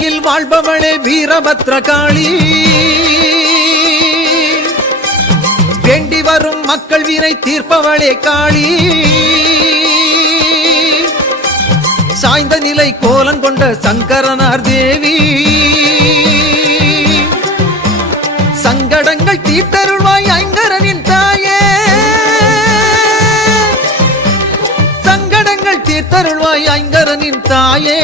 வேப்பிலையில் வாழ்பவளே வீரபத்ரகாளி, வேண்டி வரும் மக்கள் வினை தீர்ப்பவளே காளி, சாய்ந்த நிலை கோலங்கொண்ட சங்கரனார் தேவி, சங்கடங்கள் தீர்த்தருள்வாய் ஐங்கரனின் தாயே, சங்கடங்கள் தீர்த்தருள்வாய் ஐங்கரனின் தாயே.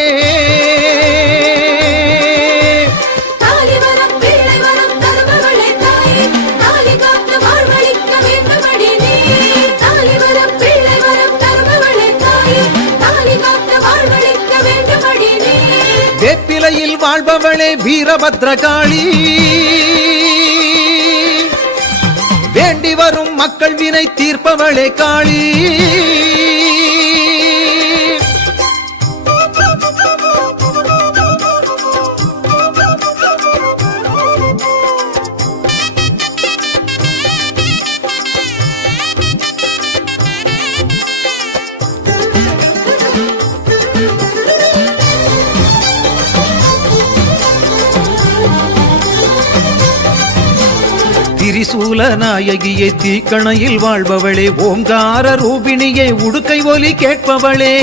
வேப்பிலையில் வாழ்பவளே வீரபத்ரகாளி, வேண்டி வரும் மக்கள் வினை தீர்ப்பவளே காளி, திரிசூல நாயகியே தீக்கணையில் வாழ்பவளே, ஓங்கார ரூபிணியே உடுக்கை ஒலி கேட்பவளே,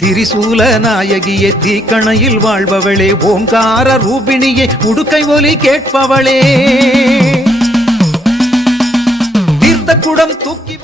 திரிசூல நாயகியே தீக்கணையில் வாழ்பவளே, ஓங்கார ரூபிணியே உடுக்கை ஒலி கேட்பவளே, தீர்த்த குடம் தூக்கி